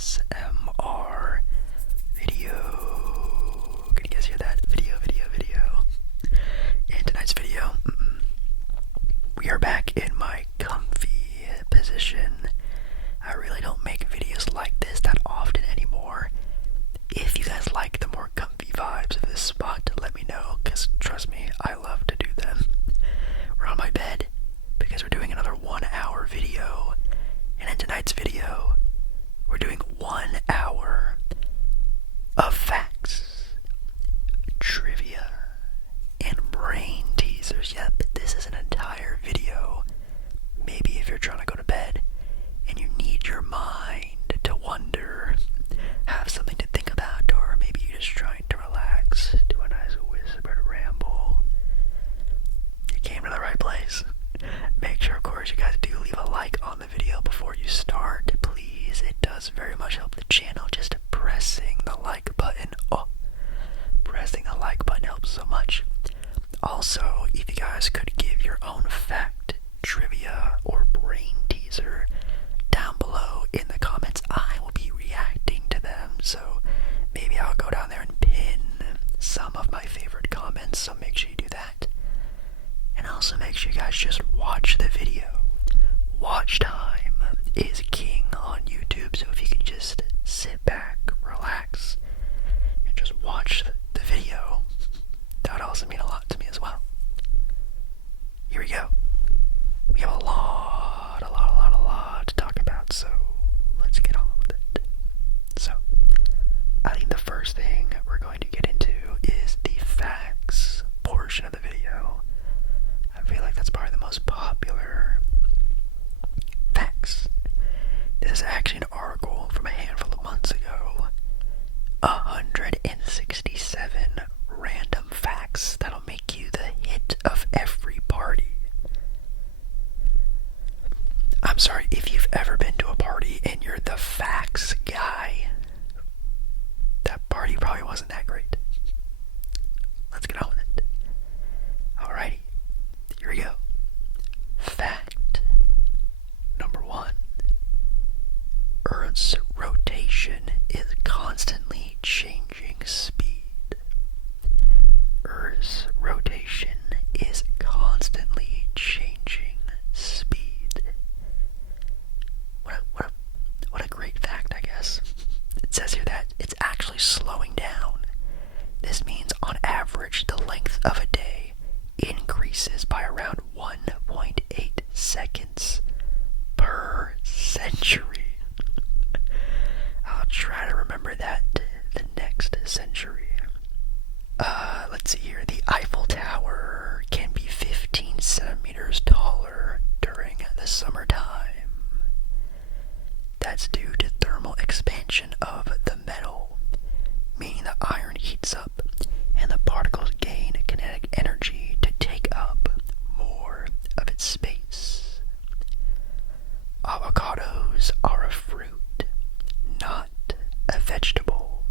ASMR video. Can you guys hear that? Video. In tonight's video, we are back in my comfy position. I really don't make videos like this that often anymore. If you guys like the more comfy vibes of this spot, let me know, because trust me, I love to do them. We're on my bed because we're doing another 1 hour video, and in tonight's video, we're doing 1 hour of facts, trivia, and brain teasers. Yep, this is an entire video. Maybe if you're trying to go to bed and you need your mind to wonder, have something to think about, or maybe you're just trying to relax, do a nice whispered ramble, you came to the right place. Make sure, of course, you guys do leave a like on the video before you start, please. It does very much help the channel, just pressing the like button. Pressing the like button helps so much. Also, if you guys could give your own fact, trivia, or brain teaser down below in the comments, I will be reacting to them. So maybe I'll go down there and pin some of my favorite comments, so make sure you do that. And also make sure you guys just watch the video. Watch time is king on YouTube, so if you can just sit back, relax, and just watch the video, that would also mean a lot to me as well. Here we go. We have a lot to talk about, so let's get on with it. So, I think the first thing we're going to get into is the facts portion of the video. I feel like that's probably the most popular. Facts. This is actually an article from a handful of months ago. 167 random facts that'll make you the hit of every party. I'm sorry, if you've ever been to a party and you're the facts guy, that party probably wasn't that great. Let's get on with it. Alrighty, here we go. Fact number 1. Earth's rotation is constantly changing speed. Earth's rotation is constantly changing speed. What a great fact, I guess. It says here that it's actually slowing down. This means on average the length of a day increases by around 1.8 seconds per century. I'll try to remember that the next century. Let's see here. The Eiffel Tower can be 15 centimeters taller during the summertime. That's due to thermal expansion of the metal, meaning the iron heats up and the particles gain kinetic energy to take up more of its space. Avocados are a fruit, not a vegetable.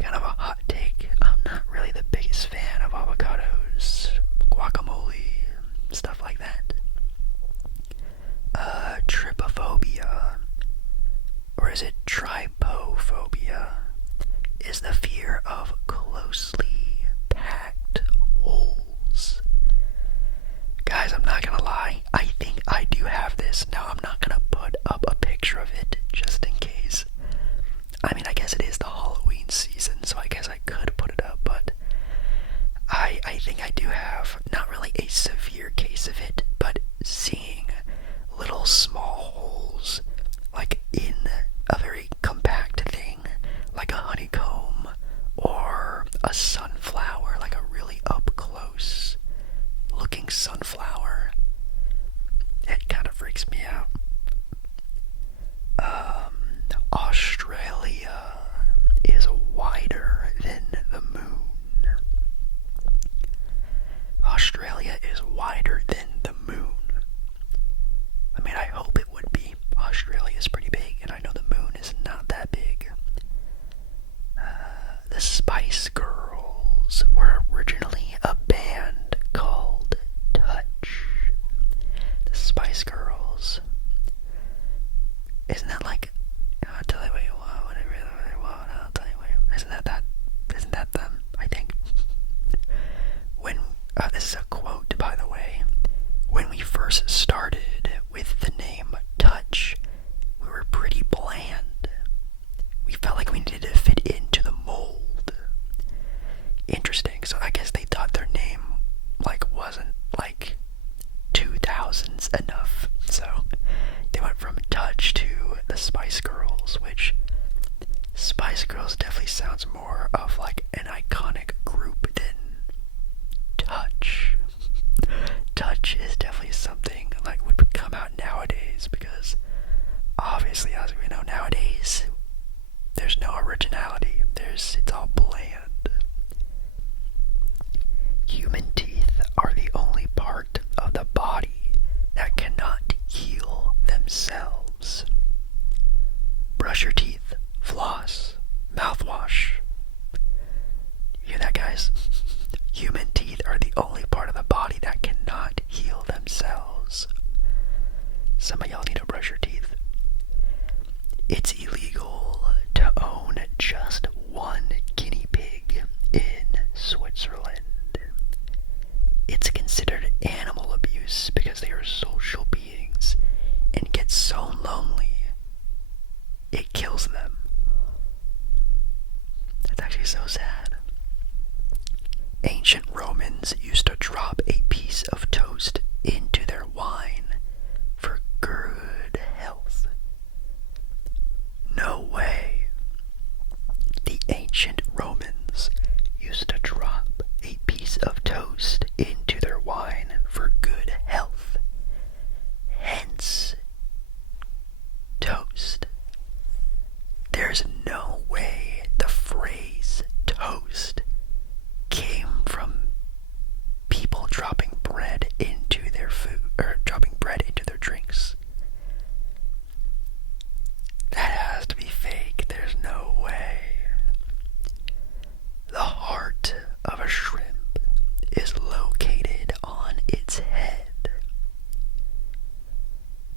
Kind of a hot take. I'm not really the biggest fan of avocados, guacamole, stuff like that. Trypophobia, or is it trypophobia, is the fear of closely packed holes. Guys, I'm not gonna lie, I think I do have this. Now, I'm not gonna put up a picture of it just in case. I mean, I guess it is the Halloween season, so I guess I could put it up, but I think I do have not really a severe case of it, but seeing little small holes, like in a very compact thing, like a honeycomb or a sunflower, like a really up close looking sunflower, it kind of freaks me out. Australia is wider than the moon. Australia is wider than the moon. I mean, I hope it would be. Australia is pretty big, and I know the moon is not that big. The Spice Girls were originally a band called Touch. The Spice Girls. Isn't that like Girls definitely sounds more of like an iconic group than Touch. Touch is definitely something like would come out nowadays because obviously, as we know nowadays, there's no originality. It's all bland. Human teeth are the only part of the body that cannot heal themselves. Brush your teeth, floss, mouthwash. You hear that, guys? Human teeth are the only part of the body that cannot heal themselves. Some of y'all need to brush your teeth. It's illegal to own just one guinea pig in Switzerland. It's considered animal abuse because they are social beings and get so lonely it kills them. That's actually so sad. Ancient Romans used to drop a piece of toast into their wine for good health. No way. The ancient Romans used to drop a piece of toast into their wine for good health. Hence, toast. There's no way the phrase toast came from people dropping bread into their food, or dropping bread into their drinks. That has to be fake. There's no way. The heart of a shrimp is located on its head.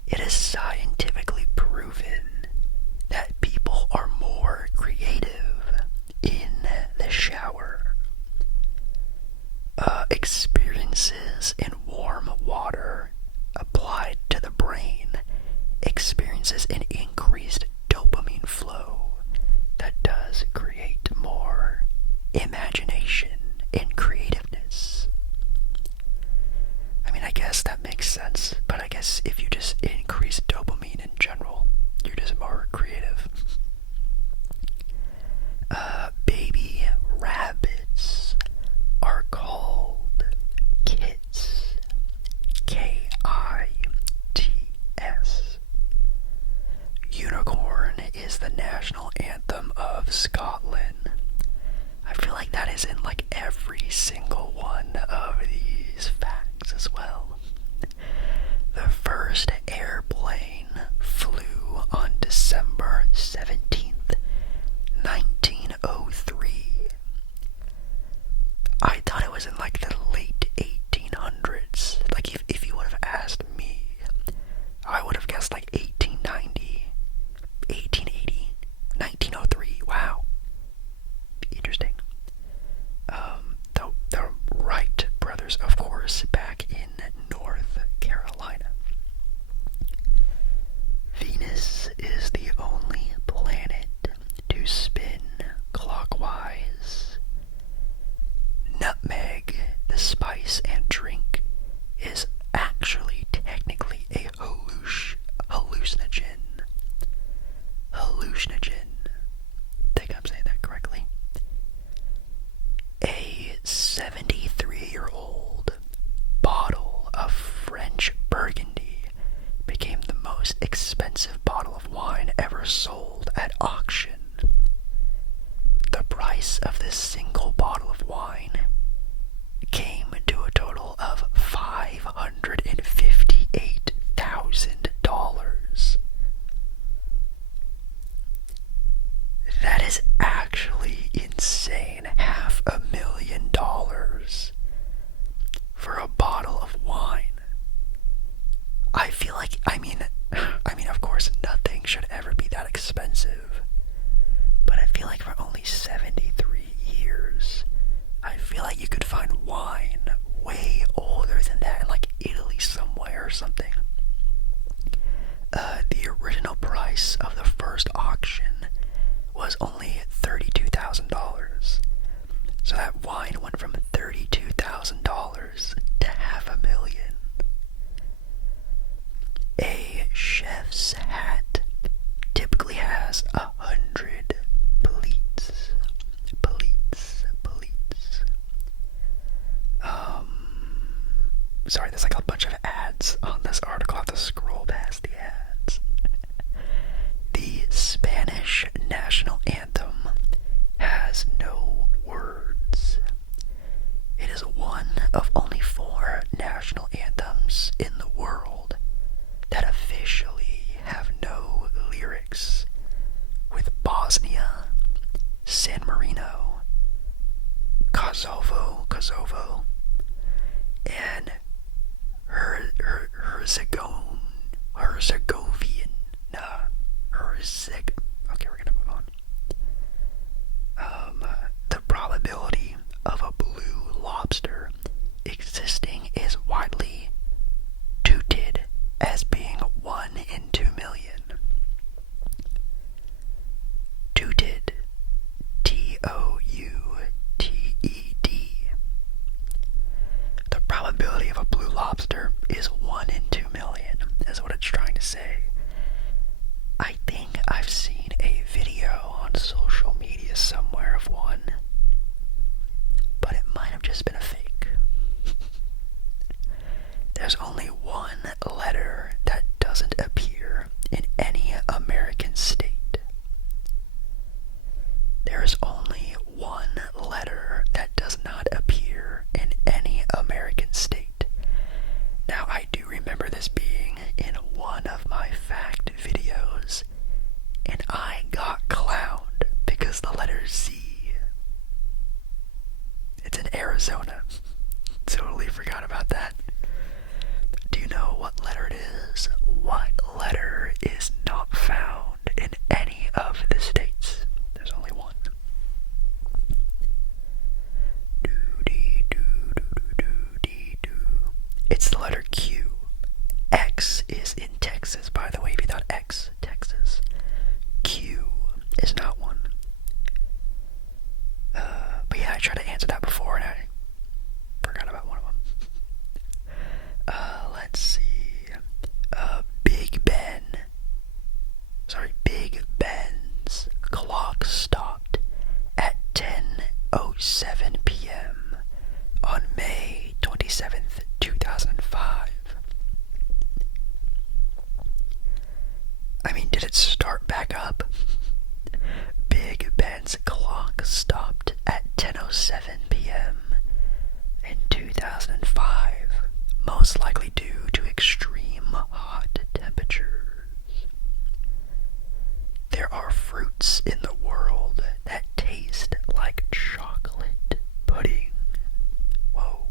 It is scientifically proven that people are more creative in the shower. Experiences in warm water applied to the brain experiences an increased dopamine flow that does create more imagination and creativeness. I mean, I guess that makes sense, but I guess if you just increase dopamine in general, you're just more creative. Baby rabbits are called kits. K-I-T-S. Unicorn is the national anthem of Scotland. I feel like that is in like every single one of these facts as well. The first airplane flew on December 17th, 1903. I thought it was in like the late 1800s. Like if you would have asked me, I would have guessed like 1890, 1880, 1903. Wow. Interesting. The Wright brothers, of course, back in North Carolina. Venus is the only planet to spin clockwise. Nutmeg, the spice and drink, is actually technically a hallucinogen. Hallucinogen. Think I'm saying that correctly. A 73-year-old bottle of French Burgundy became the most expensive bottle of wine ever sold at auction. The price of this single bottle of wine came to a total of $558,000. That is actually insane. $500,000 for a bottle of wine. I feel like, I mean, of course, nothing should ever be that expensive. But I feel like for only 73 years, I feel like you could find wine way older than that in like Italy somewhere or something. The original price of the first auction was only $32,000. So that wine went from $32,000 to $500,000. A chef's hat typically has 100 pleats. Herzegovina. Okay, we're gonna move on. The probability of a blue lobster existing is widely touted as being 1 in 2 million. Touted. Touted. The probability of a blue lobster is 1 in 2 million, is what it's trying to say. I think I've seen a video on social media somewhere of one, but it might have just been a fake. There's only one letter that doesn't appear in any American state. There is only one letter that does not appear in any American state. Now, I do remember this being in one of my fact videos, and I got clowned because the letter Z. It's in Arizona. Totally forgot about that. Do you know what letter it is? What letter is not found in any of the states? There's only one. It's the letter Q. X is in Texas, by the way, if you thought X, Texas. Q is not one. But yeah, I tried to answer that before and I forgot about one of them. Let's see. Big Ben's clock stopped at 10:07 p.m. on May 27th, 2005. I mean, did it start back up? Big Ben's clock stopped at 10:07 p.m. in 2005, most likely due to extreme hot temperatures. There are fruits in the world that taste like chocolate pudding. Whoa.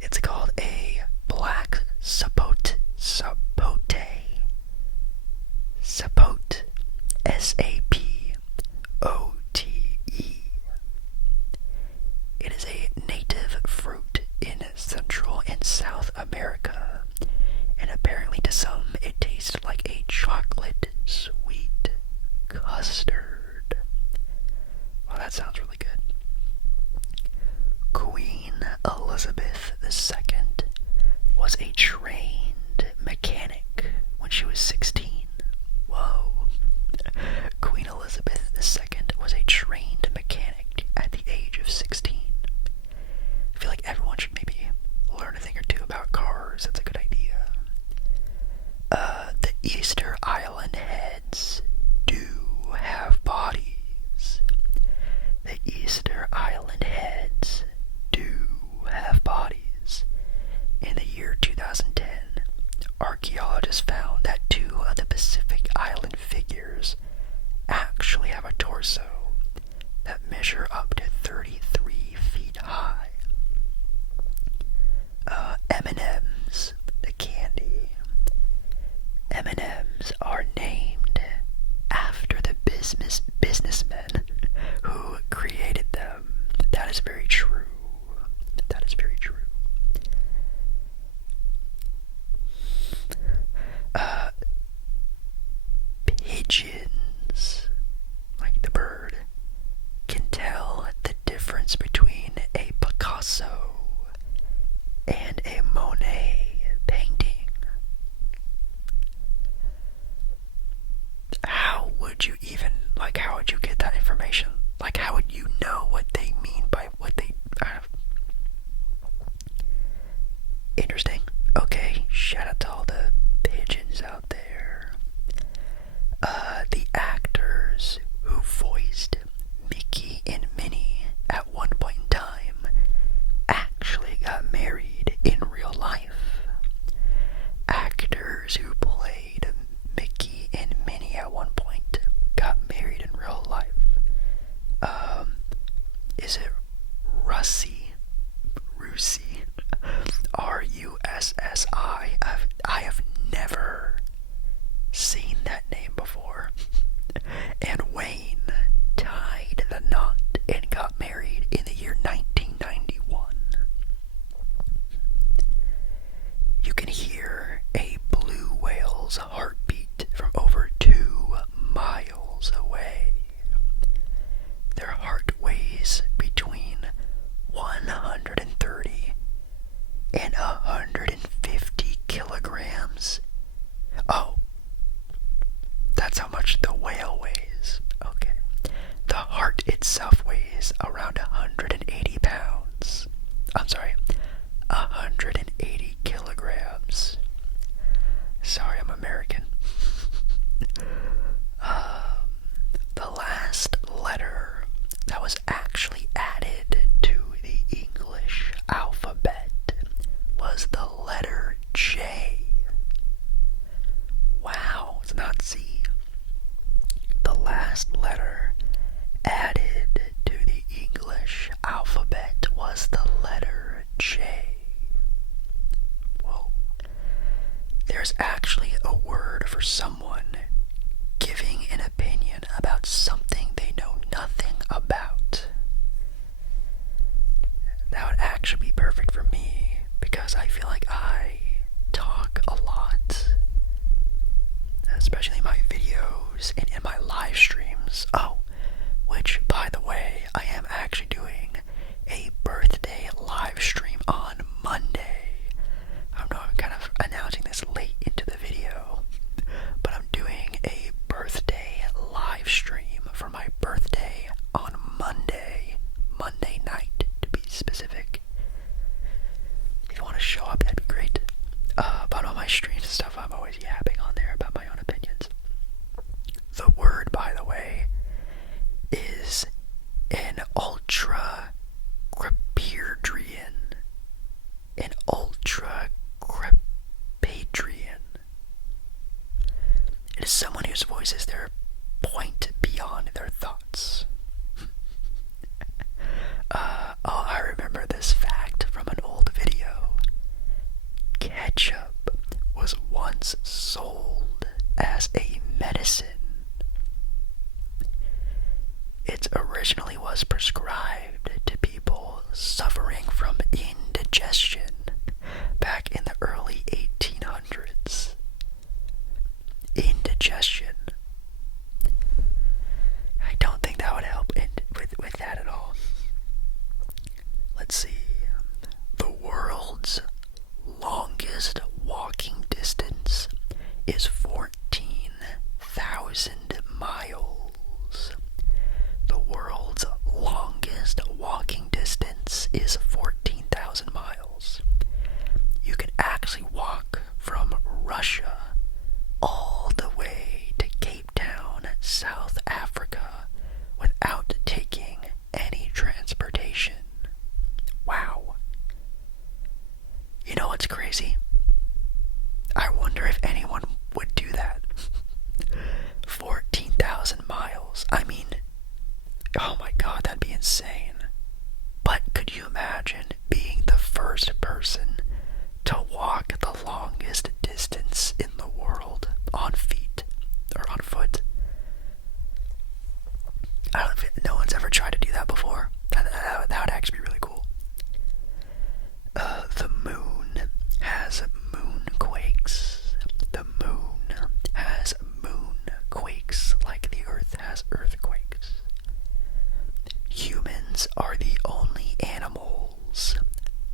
It's called a black sapote. Sapote. S-A-P-O-T-E. It is a native fruit in Central and South America, and apparently to some it tastes like a chocolate sweet custard. Well, that sounds really good. Queen Elizabeth II was a trained mechanic when she was 16. Whoa. Queen Elizabeth II was a trained mechanic at the age of 16. I feel like everyone should maybe learn a thing or two about cars. That's a good idea. The Easter Island heads do have bodies. The Easter Island heads do have bodies. In the year 2010, archaeologists found that 2 of the Pacific Island figures actually have a torso that measure up to 33 feet high. M&M's, the candy. M&M's are named after the businessmen who created them. That is very true. That is very true. Pigeons, like the bird, can tell the difference between a Picasso and a Monet painting. How would you get that information? Like, how would you know what they mean by what they... Interesting. Okay, shout out to all the pigeons out there. The actors who voiced Mickey and Minnie at one point in time actually got married in real life. Actors who played Mickey and Minnie at one point got married in real life. Is it Russi? R-U-S-S-I? I have never Sorry, I'm American. The last letter that was actually added to the English alphabet was the letter J. Wow, it's not Z. The last letter added to the English alphabet was the letter J. Whoa. There's actually a word for someone giving an opinion about something they know nothing about. That would actually be perfect for me because I feel like I talk a lot, especially in my videos and in my live streams. Oh, which, by the way, I am actually doing a birthday live stream on Monday. I know I'm kind of announcing this late into the video, but I'm doing a birthday live stream for my birthday on Monday night to be specific. If you want to show up, that'd be great. But on my streams and stuff, I'm always yapping on there about my own opinions. The word, by the way, is an ultra crepidrian. An ultra crepidrian. It is someone whose voice is their point beyond their thoughts. I remember this fact from an old video. Ketchup was once sold as a medicine. It originally was prescribed to people suffering from indigestion back in the early 1800s. Indigestion. I don't think that would help with that at all. Let's see. The world's longest walking distance is 14,000 miles. The world's longest walking distance is 14,000 miles. You can actually walk from Russia all the way to Cape Town, South Africa, without taking any transportation. Wow. You know what's crazy? I wonder if anyone would do that. 14,000 miles. I mean, oh my god, that'd be insane. But could you imagine being the first person to walk the longest distance in the world on feet or on foot? I don't know if no one's ever tried to do that before. That would actually be really cool. The moon has moonquakes. The moon has moonquakes like the earth has earthquakes. Humans are the only animals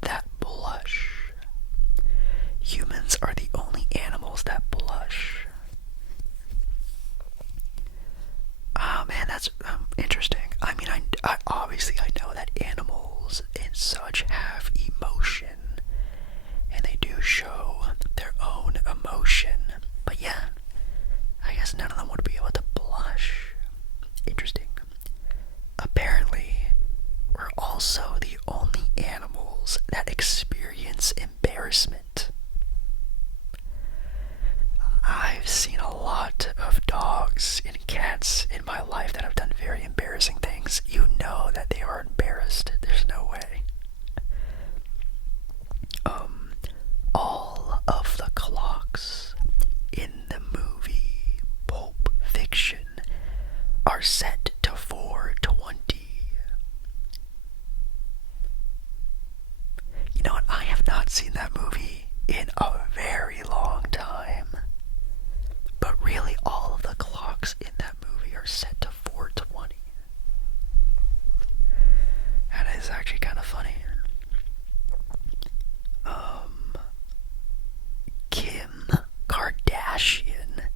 that blush. Humans are the only animals that blush. Oh man, that's interesting. I mean, I obviously I know that animals and such have emotion, and they do show their own emotion. But yeah, I guess none of them would be able to blush. Interesting. Apparently, we're also the only animals that experience embarrassment. I've seen a lot of dogs and cats in my life that have done very embarrassing things. You know that they are embarrassed. There's no way. All of the clocks in the movie Pulp Fiction are set to 4:20. You know what? I have not seen that movie in a very long time. But really, all of the clocks in that movie are set to 4:20. That is actually kind of funny. Kim Kardashian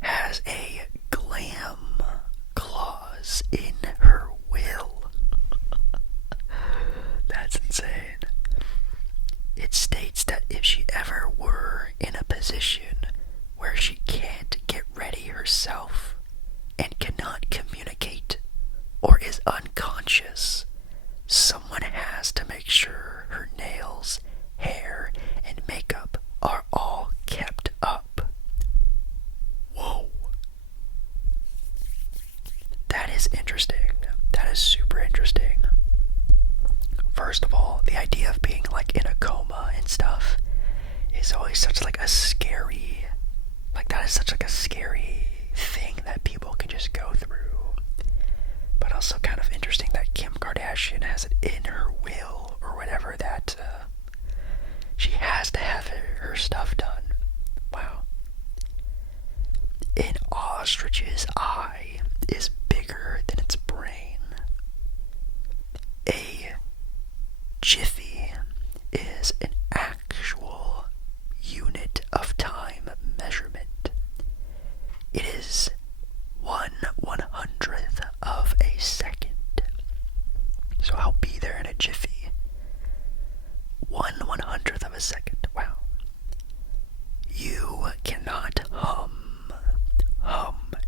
has a glam clause in her will. That's insane. It states that if she ever were in a position is interesting. That is super interesting. First of all, the idea of being like in a coma and stuff is always such like a scary, like that is such like a scary thing that people can just go through. But also kind of interesting that Kim Kardashian has it in her will or whatever that she has to have her stuff done. Wow. An ostrich's eye is bigger than its brain. A jiffy is an actual unit of time measurement. It is 1/100th of a second. So I'll be there in a jiffy. 1/100th of a second. Wow. You cannot hum,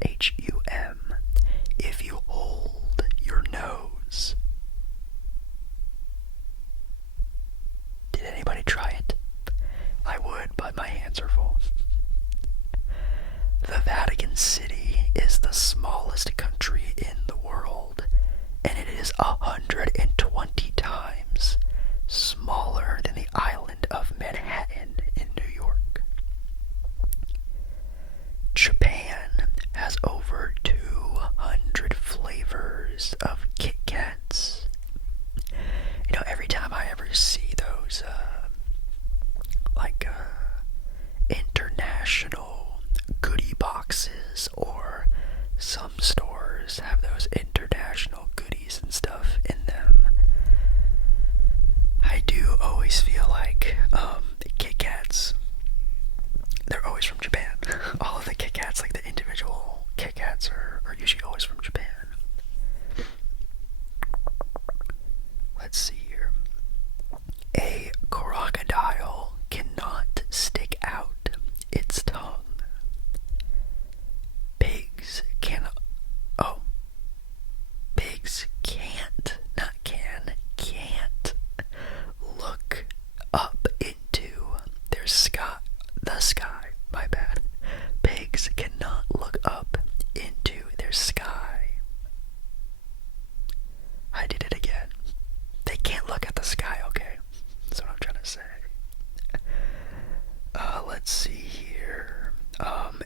H-U-M, if you hold your nose. Did anybody try it? I would, but my hands are full. The Vatican City is the smallest country in the world, and it is 120 times smaller than the island of Manhattan in New York. Japan has over 200 flavors of Kit Kats. You know, every time I ever see those, international goodie boxes, or some stores have those international goodies and stuff in them, I do always feel like, Kit Kats, they're always from Japan. All of the Kit Kats, like the individual Kit Kats, are usually always from Japan. Let's see here. A crocodile cannot stick out its tongue. Pigs can't look up into the sky, my bad. Pigs cannot look up into their sky. I did it again. They can't look at the sky, okay? That's what I'm trying to say. Let's see here.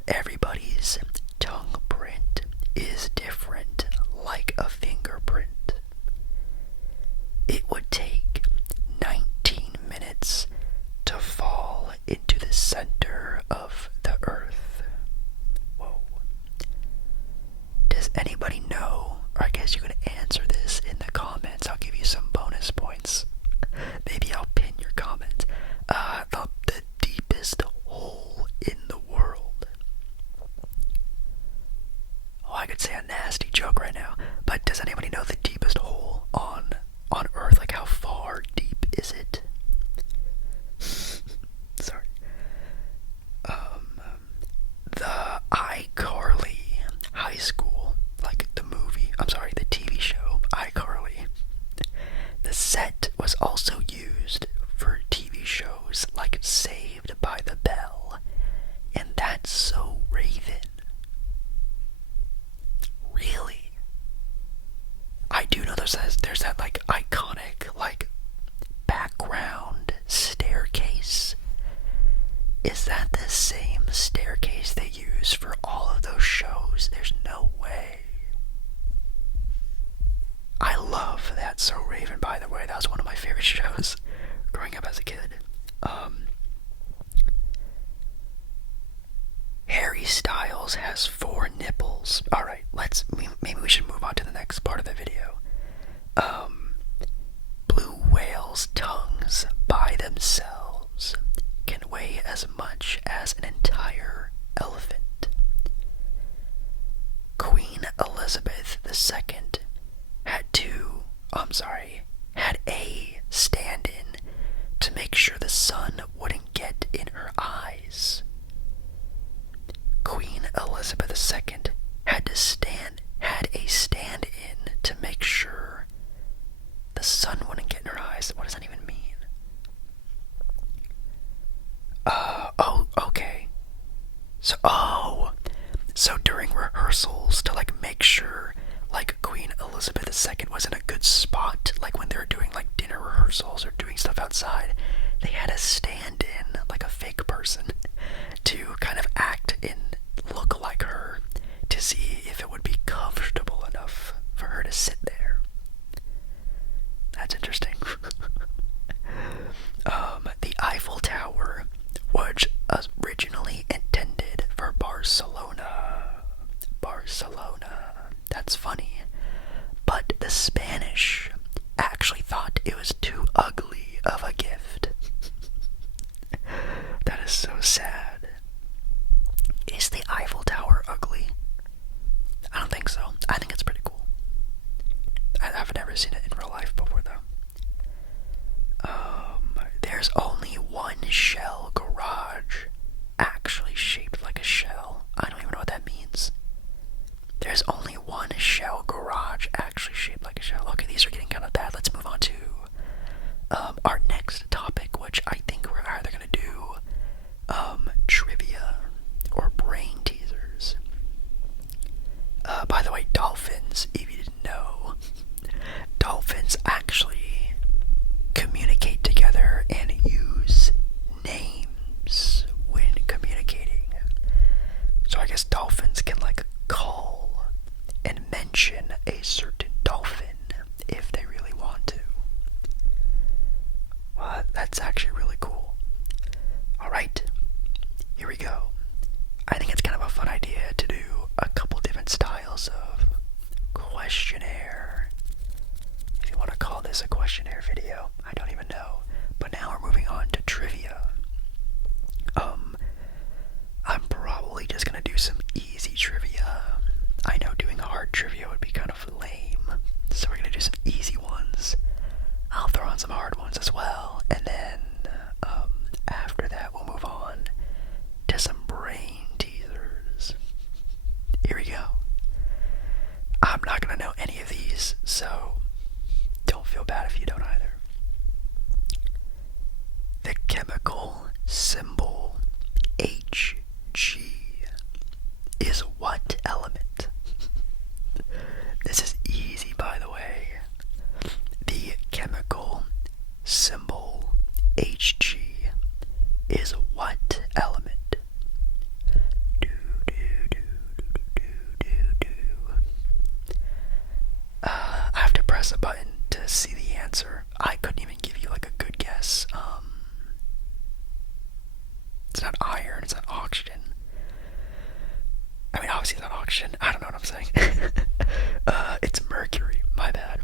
Everybody's tongue print is different, like a fingerprint. It would take 19 minutes to fall into the center of the earth. Whoa. Does anybody know? Or I guess you could answer this in the comments. I'll give you some bonus points. Maybe I'll pin your comment. The deepest hole in the world. Oh, I could say a nasty joke right now, but does anybody know the deepest hole on Earth? Like, how far deep is it? Sorry. The iCarly high school, like the movie, the TV show iCarly. The set was also used for TV shows like Saved by the Bell and That's So Raven. Really? I do know there's that like iconic like background staircase. Is that the same staircase they use for all of those shows? There's no way. I love That's So Raven, by the way. That was one of my favorite shows growing up as a kid. Harry Styles has 4 nipples. Alright, maybe we should move on to the next part of the video. Blue whales' tongues by themselves can weigh as much as an entire elephant. Queen Elizabeth II had a stand-in to make sure the sun wouldn't get in her eyes. Queen Elizabeth II had a stand-in to make sure the sun wouldn't get in her eyes. What does that even mean? Okay. So during rehearsals to like make sure like Queen Elizabeth II was in a good spot, like when they were doing like dinner rehearsals or doing stuff outside, they had a stand-in, like a fake person, to kind of act and look like her to see if it would be comfortable enough for her to sit there. That's interesting. The Eiffel Tower was originally intended for Barcelona. Barcelona. That's funny. But the Spanish actually thought it was too ugly of a gift. That is so sad. Is the Eiffel Tower ugly? I don't think so. I think it's pretty cool. I've never seen it in real life before, though. There's only one shell garage actually shaped like a shell. I don't even know what that means. There's only one shell garage actually shaped like a shell. Okay, these are getting kind of bad. Let's move on to our next topic, which I think we're either going to do trivia or brain teasers. By the way, dolphins, if you didn't know, dolphins actually communicate together and use names when communicating. So I guess dolphins can like call and mention a certain dolphin if they really want to. Well, that's actually really cool. Alright, here we go. I think it's kind of a fun idea to do a couple different styles of questionnaire. If you want to call this a questionnaire video, I don't even know. But now we're moving on to trivia. I'm probably just gonna do some easy trivia. I know doing hard trivia would be kind of lame, so we're gonna do some easy ones. I'll throw in some hard ones as well, and then after that we'll move on to some brain teasers. Here we go. I'm not gonna know any of these, so don't feel bad if you don't either. The chemical symbol Hg is what element? This is easy, by the way. The chemical symbol Hg is what element? I have to press a button to see the answer. I couldn't even give you like a good guess. It's not iron, it's not oxygen. I mean, obviously it's not oxygen. I don't know what I'm saying. It's mercury. My bad.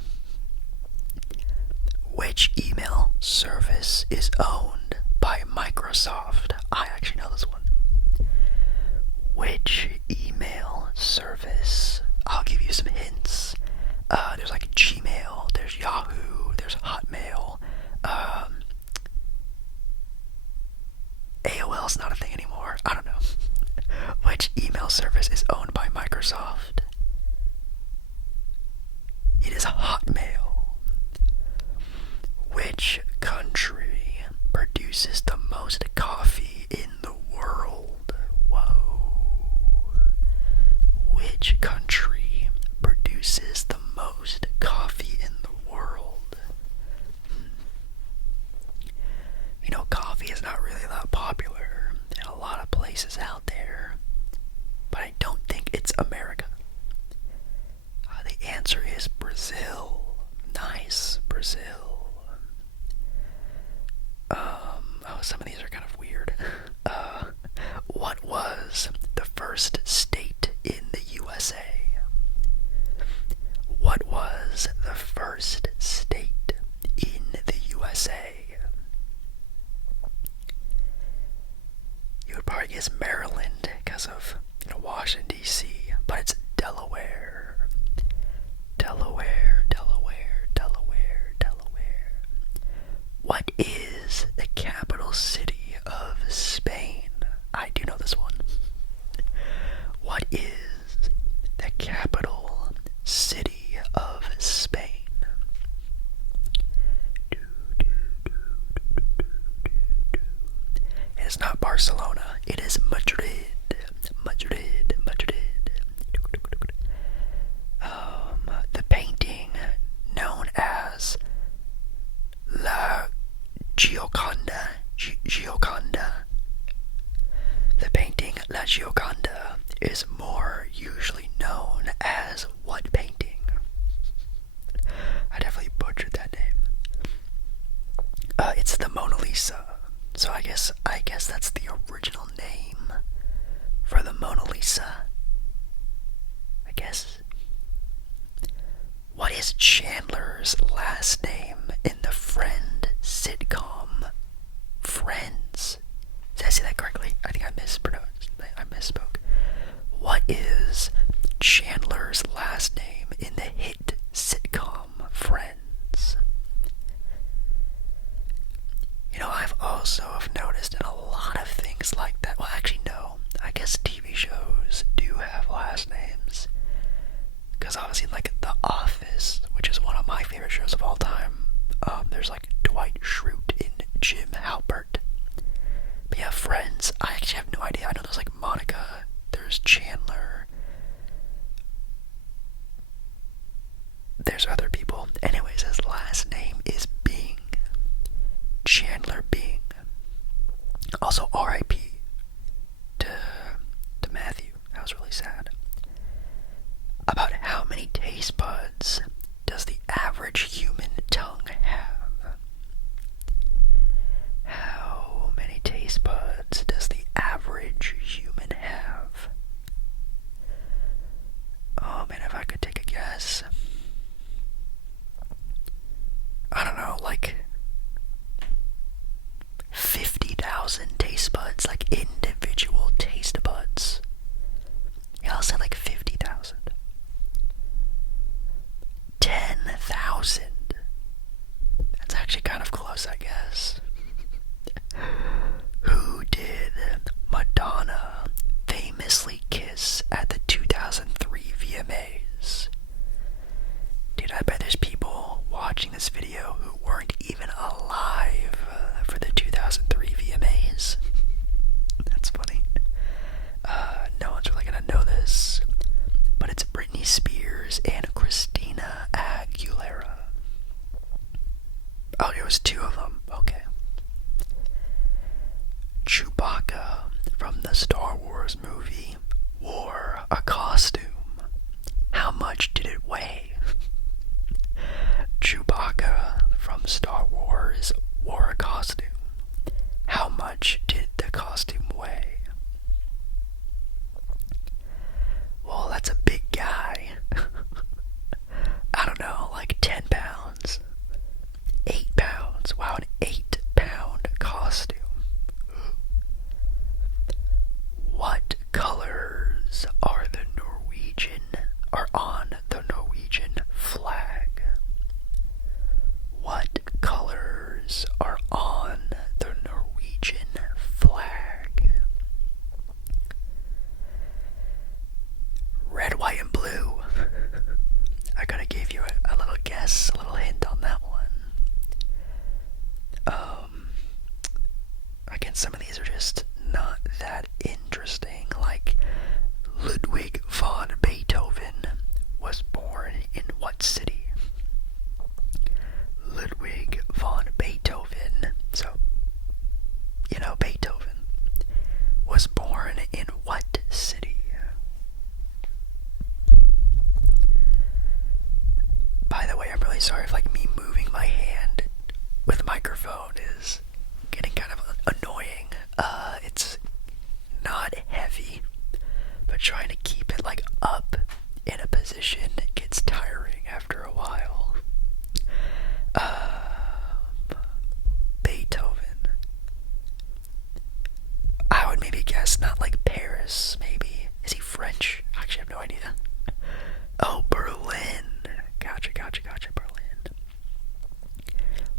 Which email service is owned by Microsoft? I actually know this one. Which email service? I'll give you some hints. There's like Gmail, there's Yahoo, there's Hotmail. AOL's not a thing anymore. I don't know. Which email service is owned by Microsoft? It is Hotmail. Which country produces the most coffee in the world? Whoa. Which country produces the most coffee in the world? You know, coffee is not really that popular in a lot of places out there, but I don't think it's America. The answer is Brazil. Nice, Brazil. Some of these are kind of weird. What was the first state in the USA? What was the first state in the USA? You would probably guess Maryland because of Washington, D.C., but it's Delaware. Delaware, Delaware, Delaware, Delaware. What is the capital city of Spain? I do know this one. is more usually known as what painting? I definitely butchered that name. It's the Mona Lisa. So I guess that's the original name for the Mona Lisa. I guess. What is Chandler's last name in the Friend sitcom Friends? Did I say that correctly? I think I mispronounced. I misspoke. What is Chandler's last name in the hit sitcom Friends? You know, I've also noticed in a lot of things like that. Well, actually, no. I guess TV shows do have last names. Because obviously, like The Office, which is one of my favorite shows of all time, there's like Dwight Schrute and Jim Halpert. But yeah, Friends, I actually have no idea. I know there's like Monica, there's Chandler, there's other people. Anyways, his last name is Bing. Chandler Bing. Also, R.I.P. to Matthew. That was really sad. About how many taste buds does the average human tongue have? How many taste buds does the average human have? Oh man, if I could take a guess. I don't know, like 50,000 taste buds, like individual taste buds. Yeah, I'll say like 50,000. 10,000. That's actually kind of close, I guess. Who did Madonna famously kiss at the 2003 VMAs? Dude, I bet there's people watching this video who weren't even alive for the 2003 VMAs. That's funny. No one's really gonna know this, but it's Britney Spears and Christina Aguilera. Oh, there was two of them. Okay. Chewbacca from the Star Wars movie wore a costume. How much did it weigh? Chewbacca from Star Wars wore a costume. How much did the costume weigh? Well, that's a big guy. I don't know, like 10 pounds. 8 pounds. Wow, an 8-pound costume. What colors are on the Norwegian flag? What colors are on the Norwegian flag? Red, white, and blue. I gotta give you a little guess, a little hint on that one. Again, some of these are just not that interesting. Like, Ludwig von Beethoven was born in what city? Ludwig von Beethoven, so, you know, Beethoven, was born in what city? By the way, I'm really sorry if like me moving my hand with a microphone is getting kind of annoying. It's not heavy, but trying to keep it like up in a position gets tiring after a while. Beethoven. I would maybe guess not like Paris, maybe. Is he French? Actually, I have no idea. Oh, Berlin. Gotcha, Berlin.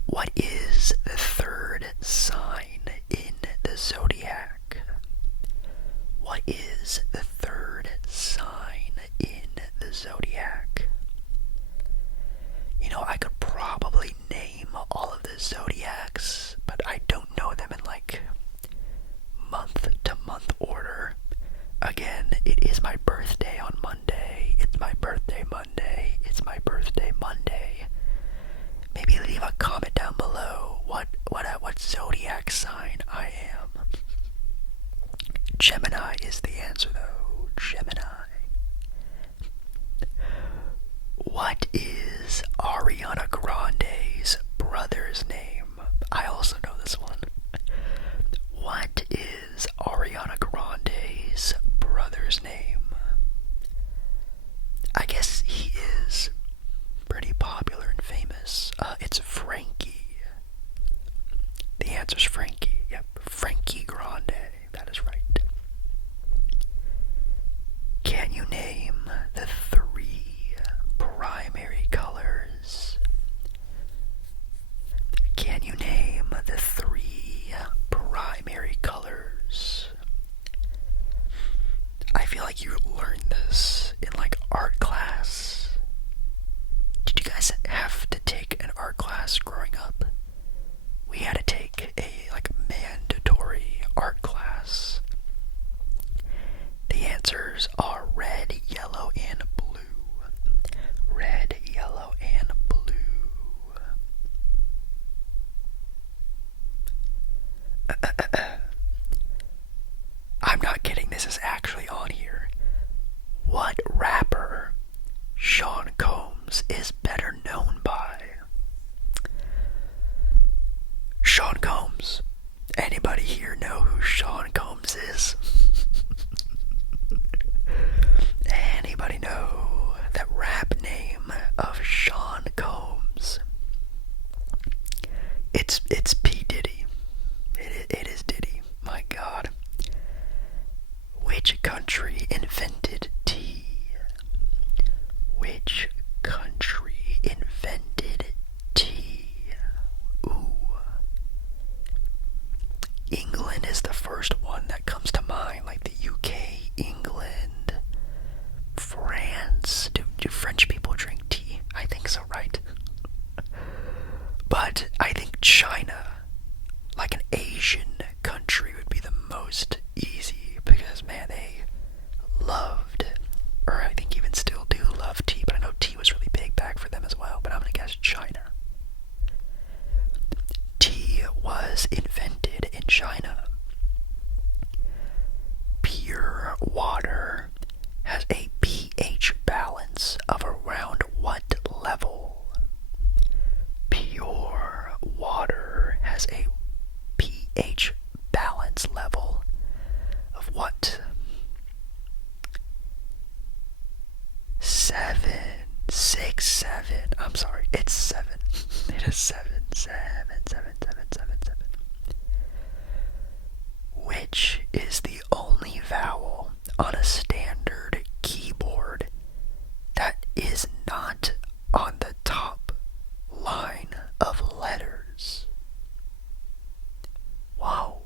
What is the third sign in the zodiac? What is the third sign in the zodiac? You know, I could probably name all of the zodiacs, but I don't know them in like month to month order. Again, it is my birthday on Monday. It's my birthday Monday. It's my birthday Monday. Maybe leave a comment down below what zodiac sign I am. Gemini is the answer though. Gemini. feel like you learned this in like art class. Did you guys have to take an art class growing up? We had to take a like mandatory art class. The answers are red, yellow, and blue. Red, yellow, and blue. I'm not kidding, this is actually on here. What rapper Sean Combs is better known by? Sean Combs. Anybody here know who Sean Combs is? Anybody know that rap name of Sean Combs? It's P. Diddy. It is Diddy. My God. Which country invented tea? Which country invented tea? Ooh. England is the first one that comes to mind, like the UK, England, France. Do French people drink tea? I think so, right? But I think China, like an Asian country, would be the most easy because, man, they loved, or I think even still do love tea, but I know tea was really big back for them as well, but I'm gonna guess China. Tea was invented in China. Pure water has a pH balance of around what level? Pure water has a pH balance level of what? 7, 6, 7. I'm sorry, it's 7. It is 7, 7, 7, 7, 7, 7. Which is the only vowel on a standard keyboard that is not on the top line of letters? Wow.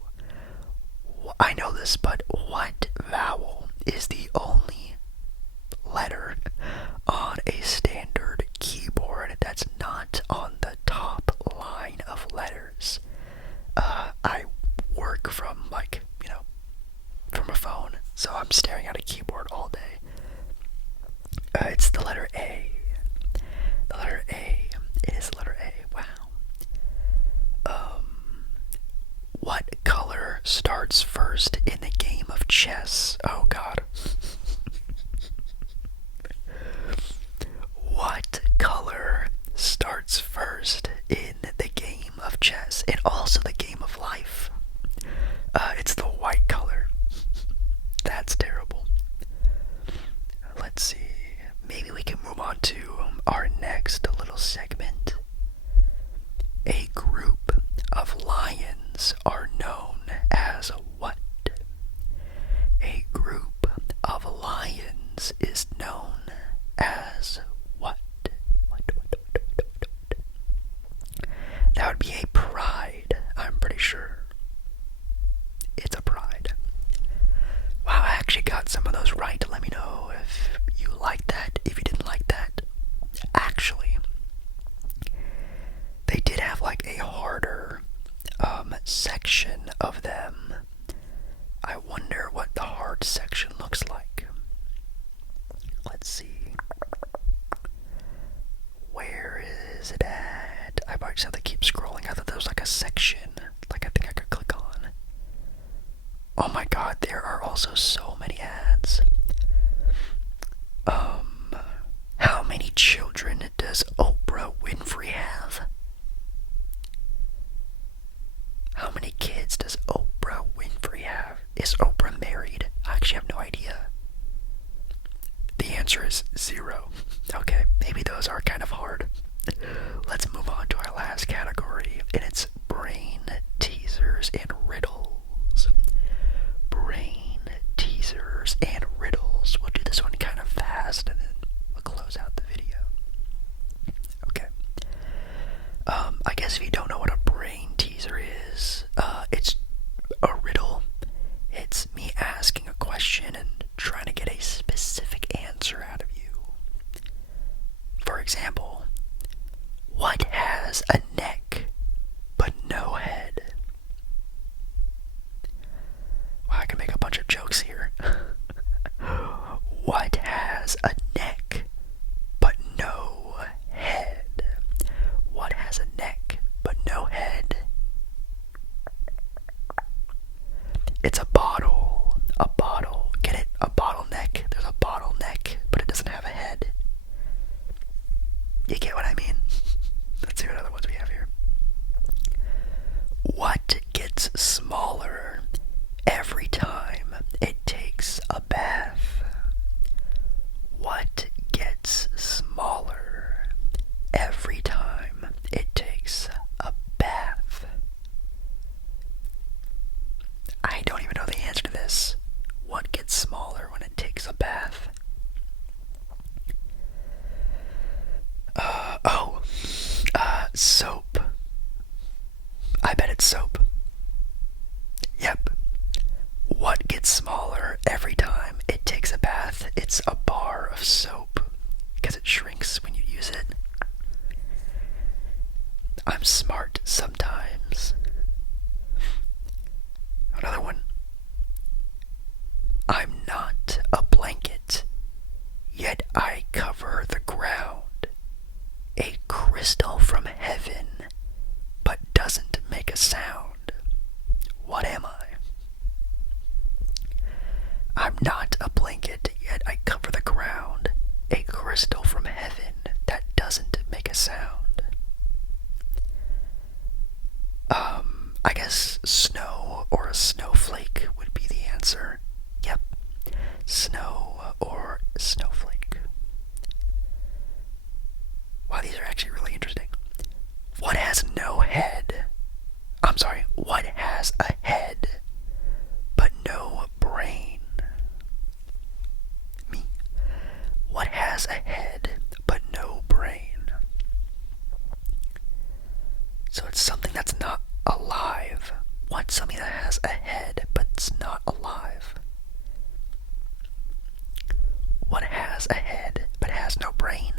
I know this, but what vowel is the only letter on a standard keyboard that's not on the top line of letters? I work from from a phone, so I'm staring at a keyboard all day. It's the letter A. The letter A. It is the letter A. Wow. What color starts first in the game of chess? Oh God. What color starts first in the game of chess and also the game of life? It's the white color. That's terrible. Let's see. Maybe we can move on to our next little segment. A group of lions are known as what? A group of lions is known as what? That would be a pride, I'm pretty sure. It's a pride. Wow, I actually got some of those right. Let me know if you liked that, if you didn't like that. Actually, they did have like a harder section of them. I wonder what the hard section looks like. Let's see. Where is it at? I might just have to keep scrolling. I thought there was like a section, like I think I could click on. Oh my God, there are also so many ads. How many children does Oprah Winfrey have? How many kids does Oprah Winfrey have? Is Oprah married? I actually have no idea. The answer is 0. Okay, maybe those are kind of hard. Let's move on to our last category, and it's brain teasers and riddles. Brain teasers and riddles. We'll do this one kind of fast, and then we'll close out the video. Okay. I guess if you don't know what a brain teaser is, it's a riddle. It's me asking a question and trying to get It's soap. Yep. What gets smaller every time it takes a bath? It's a bar of soap, because it shrinks when you use it. I'm smart sometimes. Another one. I'm not a blanket, yet I cover the ground. A crystal from heaven, but doesn't make a sound. What am I? I'm not a blanket, yet I cover the ground. A crystal from heaven that doesn't make a sound. I guess snow or a snowflake would be the answer. Yep. Snow or snowflake. Wow, these are actually really interesting. What has no head? I'm sorry, what has a head but no brain? Me. What has a head but no brain? So it's something that's not alive. What's something that has a head but's not alive? What has a head but has no brain?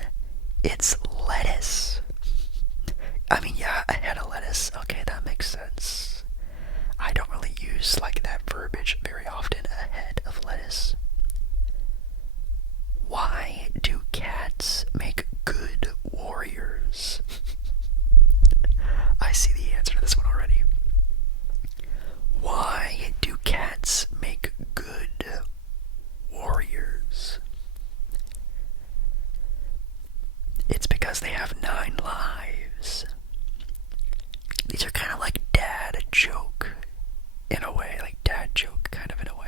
It's lettuce. I mean, yeah, a head of lettuce. Okay, that makes sense. I don't really use like that verbiage very often, a head of lettuce. Why do cats make good warriors? I see the answer to this one already. Why do cats make good warriors? It's because they have 9 lives. These are kind of like dad joke in a way, like dad joke kind of in a way.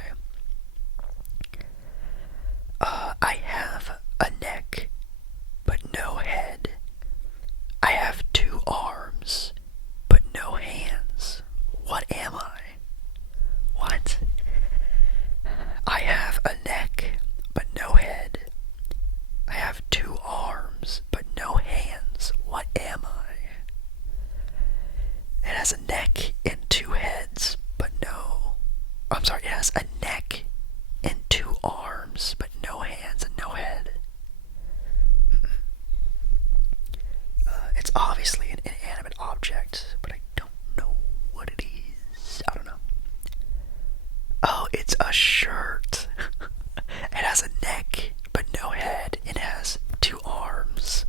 I have a neck, but no head. I have 2 arms, but no hands. What am I? What? I have a neck, but no head. I have 2 arms, but no hands. What am I? It has a neck and 2 heads, but no. I'm sorry, it has a neck and 2 arms, but no hands and no head. It's obviously an inanimate object, but I don't know what it is. I don't know. Oh, it's a shirt. It has a neck, but no head. It has 2 arms,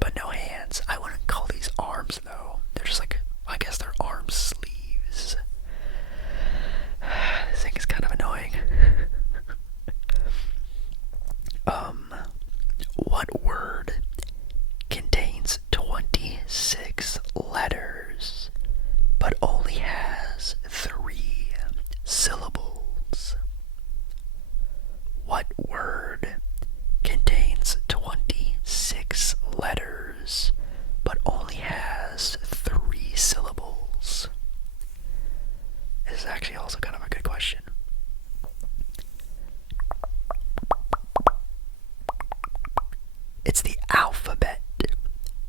but no hands. I wouldn't call these arms, though. They're just like, I guess they're arm sleeves. This thing is kind of annoying. What word contains 26 letters, but only has 3 syllables? What word contains 26 letters, but only has 3 syllables? This is actually also kind of a good question. It's the alphabet.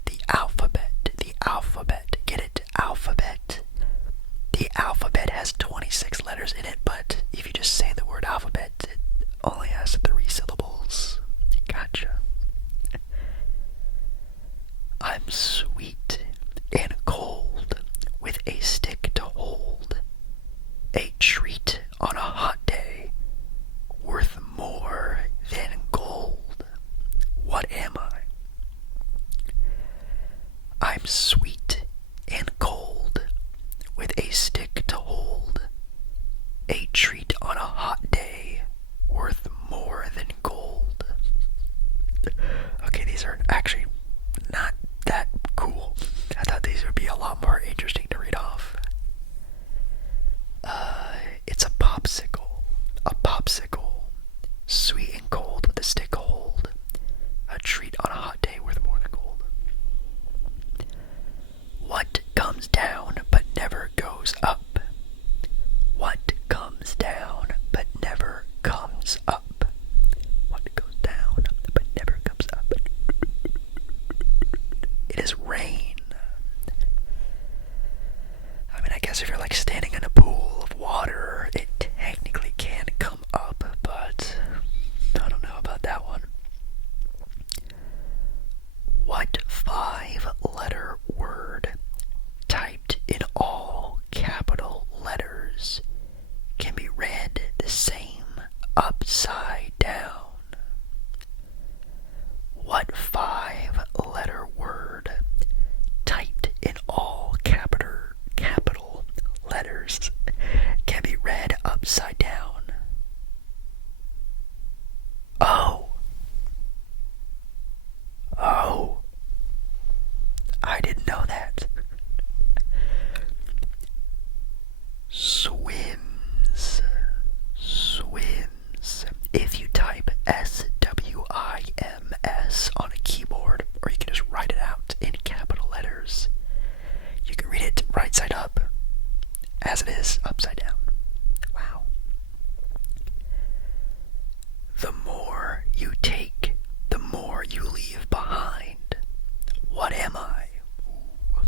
The alphabet. The alphabet. Get it? Alphabet. The alphabet has 26 letters in it, but if you just say the word alphabet, it only has 3 syllables. Gotcha. I'm sweet and cold with a stick to hold. A treat on a hot day, worth more than gold. What am I? I'm sweet and cold with a stick to hold. A treat on a hot day, worth more than gold. Okay, these are actually not that cool. I thought these would be a lot more interesting to read off. It's a popsicle. A popsicle. Sweet and cold with a stick to hold. A treat on a hot day worth more than gold. What comes down but never goes up? What comes down but never comes up? What goes down but never comes up? It is rain. upside down? What 5-letter word typed in all capital letters can be read upside down? Oh, I didn't know that. Swims. If you type SWIMS on a keyboard, or you can just write it out in capital letters, you can read it right side up as it is upside down. Wow. The more you take, the more you leave behind. What am I? Ooh.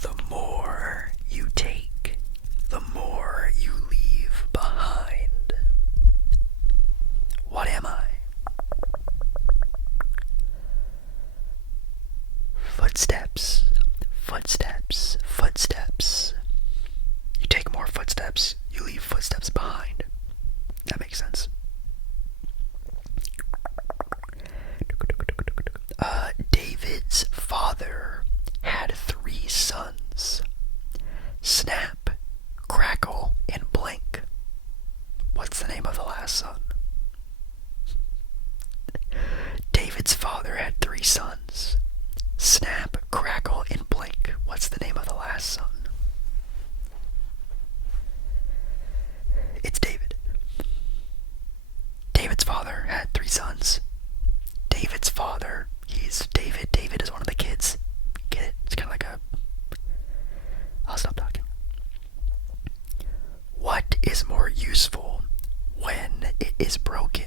The more you take, the more you leave behind. What am I? Footsteps. You take more footsteps, you leave footsteps behind. That makes sense. David's father had 3 sons. Snap, Crackle, and Blink. What's the name of the last son? David's father had 3 sons. Snap, Crackle, and Blink. What's the name of the last son? It's David. David's father had 3 sons. David's father, he's David. David is one of the kids. Get it? It's kind of like a... I'll stop talking. What is more useful when it is broken?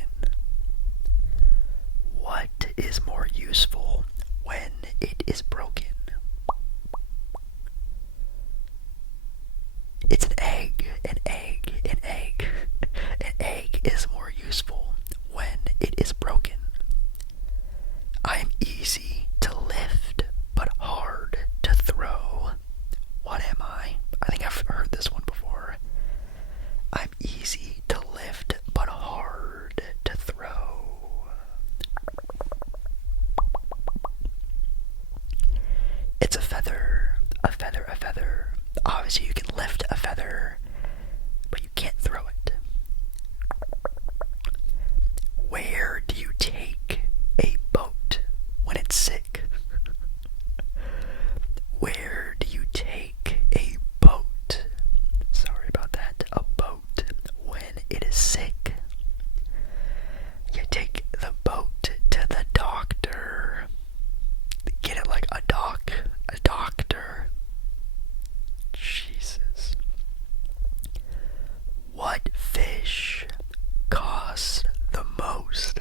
What is more useful when it is broken? It's an egg. An egg is more useful when it is broken. I am easy to lift, but hard to throw. What am I? I think I've heard this one before. I'm easy to lift, but hard to throw. It's a feather. A feather. Obviously you can lift a feather, but you can't throw it. Where do you take a boat when it's sick? Where do you take a boat? Sorry about that. A boat when it is sick. You take the boat to the doctor. Get it like a doctor. Jesus. What fish costs the most?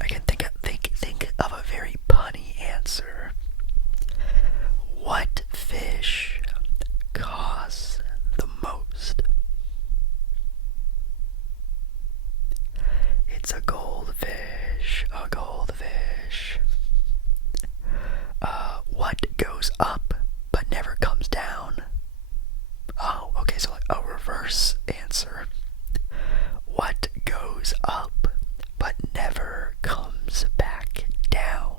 I can think of a very punny answer. What fish costs the most? It's a goldfish. What goes up but never comes down? Oh, okay, so like a reverse answer. What goes up but never comes back down?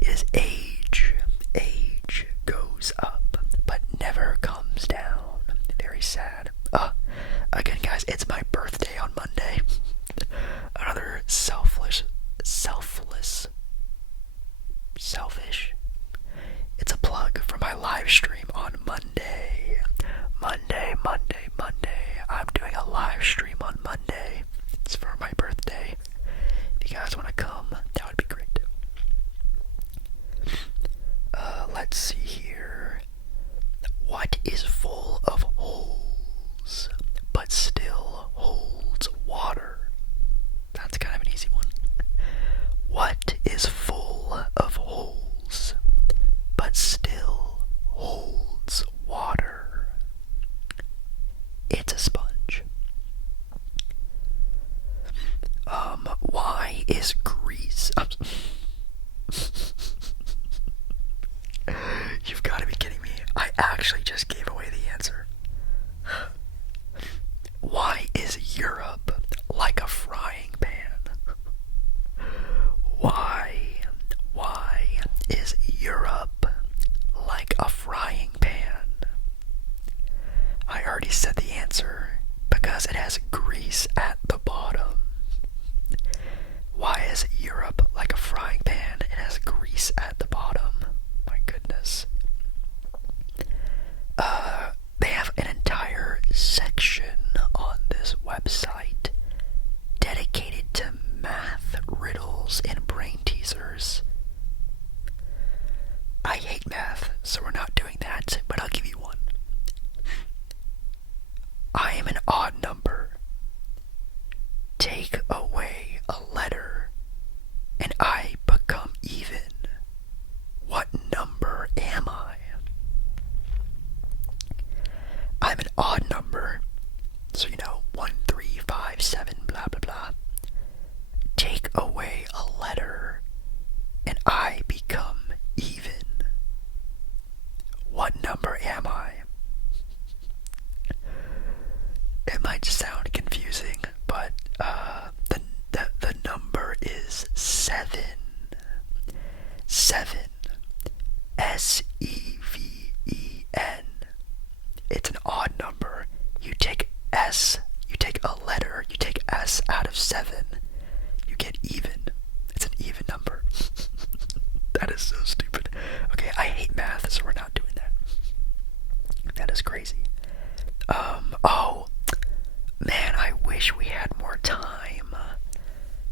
It is age. Age goes up but never comes down. Very sad. Again, guys, it's my birthday on Monday. Another selfish. It's a plug for my live stream on Monday. Monday. I'm doing a live stream on Monday. It's for my birthday. If you guys want to come, that would be great. Let's see here. What is full of holes but still holds water? That's kind of an easy one. What is full of holes but still holds actually just gave away the answer. Why is Europe like a frying pan? Why is Europe like a frying pan? I already said the answer, because it has grease at the bottom. Why is Europe like a frying pan? It has grease at the bottom. My goodness. They have an entire section on this website dedicated to math riddles and brain teasers. I hate math, so we're not doing that, but I'll give you one. I am an odd number. Take away a letter, and I become even. What number am I? I'm an odd number, so 1, 3, 5, 7, blah blah blah. Take away a letter, and I become even. What number am I? It might sound confusing, but the number is 7. 7. S-E-V-E-N. It's an odd number. You take a letter, you take S out of 7, you get even. It's an even number. That is so stupid. Okay, I hate math, so we're not doing that. That is crazy. Oh, man, I wish we had more time.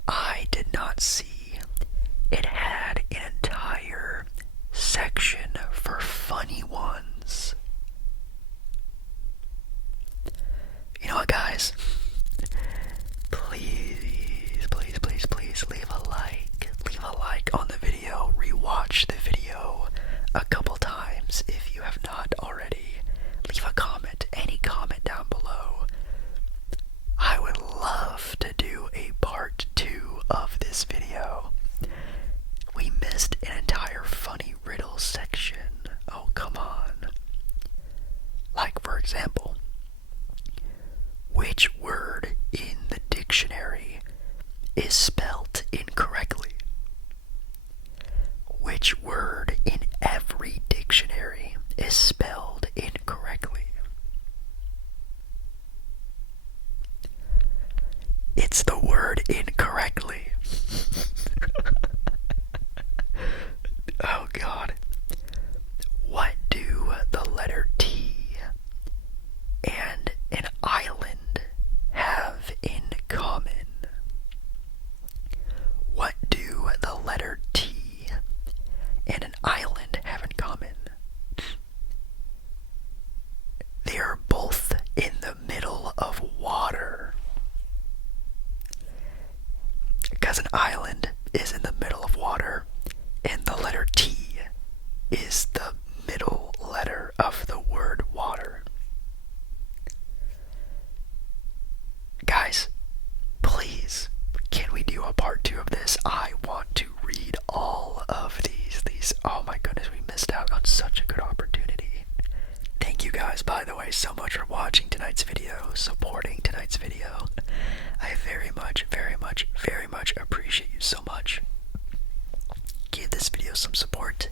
I did not see it had an entire section for funny ones. You know what, guys? Please leave a like. Leave a like on the video. Rewatch the video a couple times if you have not already. Leave a comment, any comment down below. I would love to do a part 2 of this video. We missed an entire funny riddle section. Oh, come on. Like, for example, which word in the dictionary is spelled incorrectly? Which word in every dictionary is spelled incorrectly? It's the word incorrectly. Oh God. What do the letter T and an island have in common? What do the letter T and an island have in common? They are both in the middle of water. Because an island is in the middle of water, and the letter T is the middle letter of the word water. Guys, please, can we do a part 2 of this? I want to read all of these. Oh my goodness, we missed out on such a good opportunity. Thank you guys, by the way, so much for watching tonight's video, supporting tonight's video. I very much appreciate you so much. Give this video some support,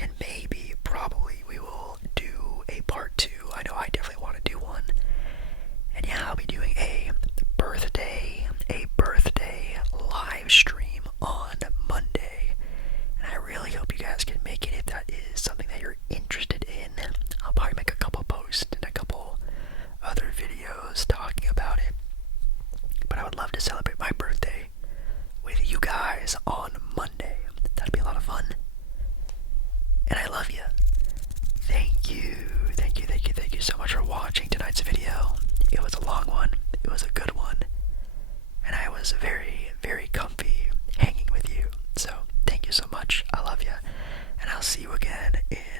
and maybe, probably, we will do a part 2. I know I definitely want to do one. And yeah, I'll be doing a birthday live stream on Monday. And I really hope you guys can make it if that is something that you're interested in. I'll probably make a couple posts and a couple other videos talking about it. But I would love to celebrate my birthday with you guys on Monday. That'd be a lot of fun. And I love you. Thank you so much for watching tonight's video. It was a long one. It was a good one. And I was very comfy hanging with you. So thank you so much. I love you. And I'll see you again in